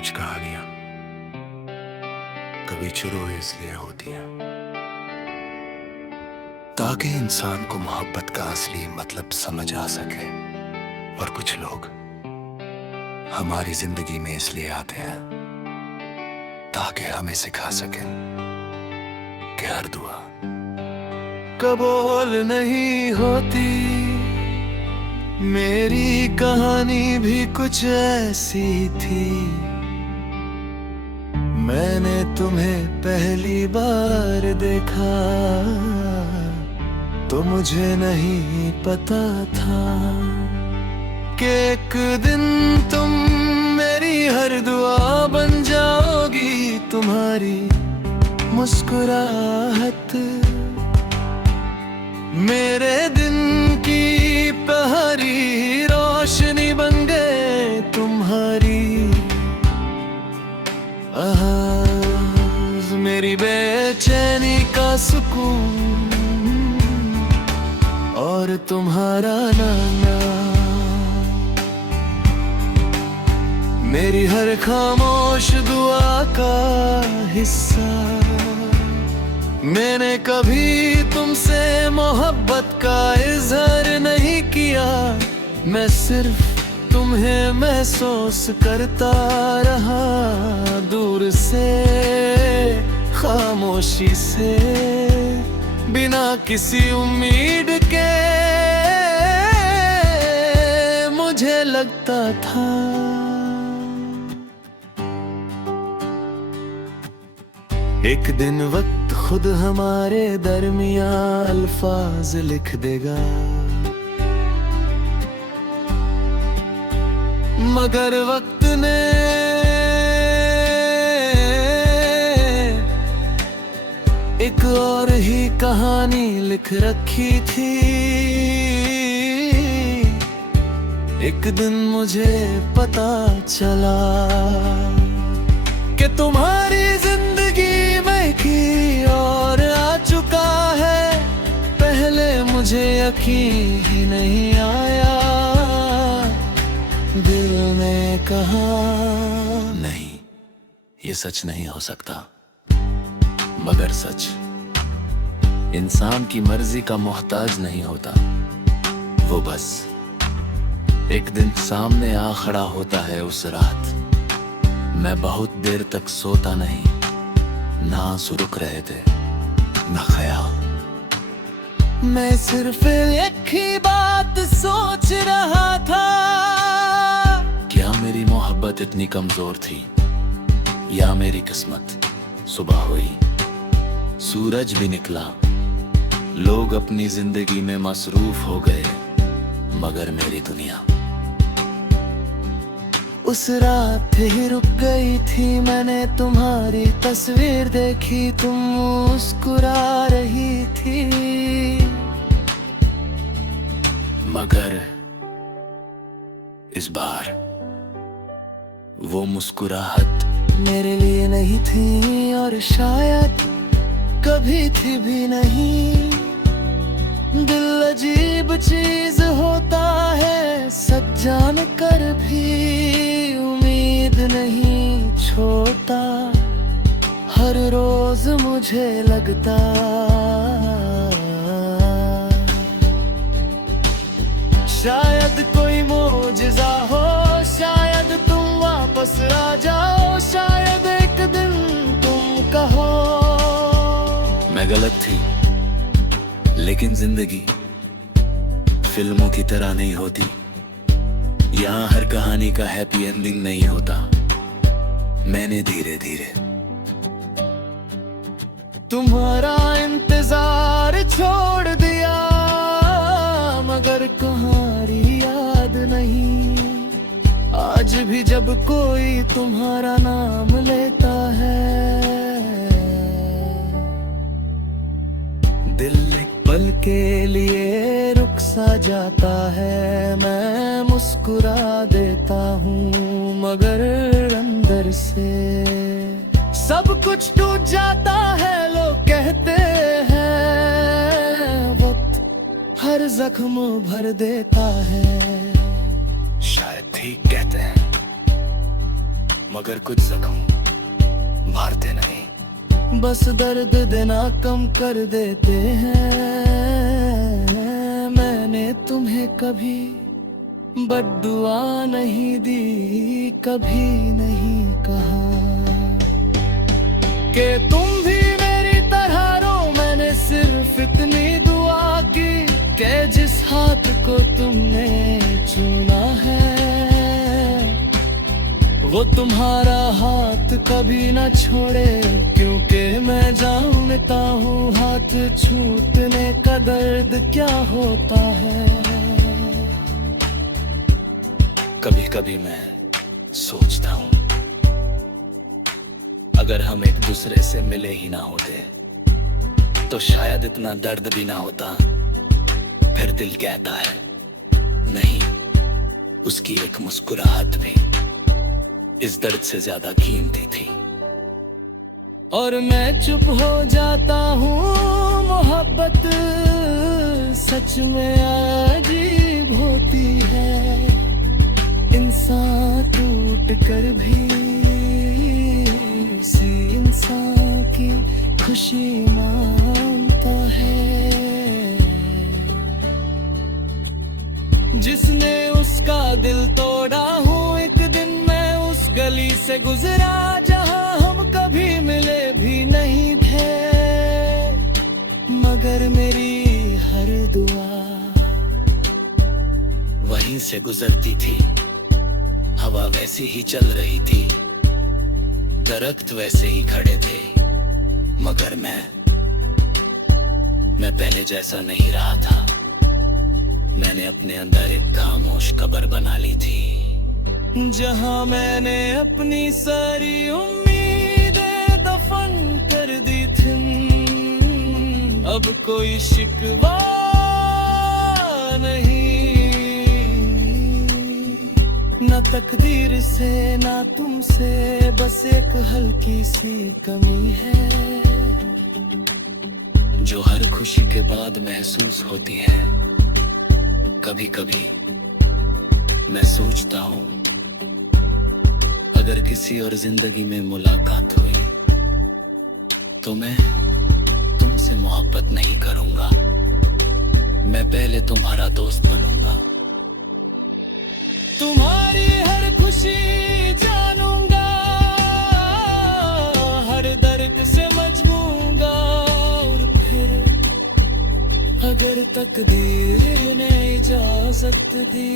कुछ कहानियां कभी शुरू इसलिए होती हैं ताकि इंसान को मोहब्बत का असली मतलब समझ आ सके। और कुछ लोग हमारी जिंदगी में इसलिए आते हैं ताकि हमें सिखा सके कि हर दुआ कबूल नहीं होती। मेरी कहानी भी कुछ ऐसी थी। मैंने तुम्हें पहली बार देखा तो मुझे नहीं पता था कि एक दिन तुम मेरी हर दुआ बन जाओगी। तुम्हारी मुस्कुराहट मेरे दिन की पहली रोशनी बन गए। तुम्हारी आवाज़ मेरी बेचैनी का सुकून और तुम्हारा नाना मेरी हर खामोश दुआ का हिस्सा। मैंने कभी तुमसे मोहब्बत का इज़हार नहीं किया। मैं सिर्फ तुम्हें महसूस करता रहा, दूर से खामोशी से, बिना किसी उम्मीद के। मुझे लगता था एक दिन वक्त खुद हमारे दरमियां अल्फाज लिख देगा, मगर वक्त ने एक और ही कहानी लिख रखी थी। एक दिन मुझे पता चला कि तुम्हारी जिंदगी में की और आ चुका है। पहले मुझे यकीन ही नहीं आया। दिल ने कहा नहीं, ये सच नहीं हो सकता। मगर सच इंसान की मर्जी का मोहताज नहीं होता। वो बस एक दिन सामने आ खड़ा होता है। उस रात मैं बहुत देर तक सोता नहीं, ना आंसू रुक रहे थे ना ख्याल। मैं सिर्फ एक ही बात सोच रहा था, क्या मेरी मोहब्बत इतनी कमजोर थी या मेरी किस्मत। सुबह हुई, सूरज भी निकला, लोग अपनी जिंदगी में मसरूफ हो गए, मगर मेरी दुनिया उस रात ही रुक गई थी। मैंने तुम्हारी तस्वीर देखी, तुम मुस्कुरा रही थी, मगर इस बार वो मुस्कुराहट मेरे लिए नहीं थी और शायद कभी थी भी नहीं। दिल अजीब चीज होता है, सच जान कर भी उम्मीद नहीं छोड़ता। हर रोज मुझे लगता शायद कोई मौजिज़ा हो, शायद तुम वापस आ जाओ, शायद एक दिन तुम कहो मैं गलत थी। लेकिन जिंदगी फिल्मों की तरह नहीं होती। यहाँ हर कहानी का हैप्पी एंडिंग नहीं होता। मैंने धीरे धीरे तुम्हारा इंतजार छोड़ दिया, मगर तुम्हारी याद नहीं। आज भी जब कोई तुम्हारा नाम लेता है, दिल एक पल के लिए रुक सा जाता है। मैं मुस्कुरा देता हूँ, मगर अंदर से सब कुछ टूट जाता है। लोग कहते हैं वक्त हर जख्म भर देता है। शायद ठीक कहते हैं, मगर कुछ जख्म मारते नहीं, बस दर्द देना कम कर देते हैं। मैंने तुम्हें कभी बद्दुआ नहीं दी, कभी नहीं कहा कि तुम भी मेरी तरह रो। मैंने सिर्फ इतनी दुआ की कि जिस हाथ को तुमने चुना है वो तुम्हारा हाथ कभी ना छोड़े, क्योंकि मैं जानता हूँ हाथ छूटने का दर्द क्या होता है। कभी कभी मैं सोचता हूँ अगर हम एक दूसरे से मिले ही ना होते तो शायद इतना दर्द भी ना होता। फिर दिल कहता है नहीं, उसकी एक मुस्कुराहट भी इस दर्द से ज्यादा कीमती थी। और मैं चुप हो जाता हूँ, मोहब्बत सच में अजीब होती है। इंसान टूट कर भी उसी इंसान की खुशी मांगता है जिसने उसका दिल तोड़ा हूँ। एक दिन मैं उस गली से गुजरा जहाँ हम कभी मिले भी नहीं थे, मगर मेरी हर दुआ वहीं से गुजरती थी। हवा वैसी ही चल रही थी, दरख्त वैसे ही खड़े थे, मगर मैं पहले जैसा नहीं रहा था। मैंने अपने अंदर एक खामोश कब्र बना ली थी, जहां मैंने अपनी सारी उम्मीदें दफन कर दी थी। अब कोई शिकवा नहीं, न तकदीर से ना तुमसे, बस एक हल्की सी कमी है जो हर खुशी के बाद महसूस होती है। कभी कभी मैं सोचता हूँ अगर किसी और जिंदगी में मुलाकात हुई तो मैं तुमसे मोहब्बत नहीं करूंगा, मैं पहले तुम्हारा दोस्त बनूंगा। तुम्हारी हर खुशी जानूंगा, हर दर्द से समझूंगा। और फिर अगर तकदीर ने इजाजत दी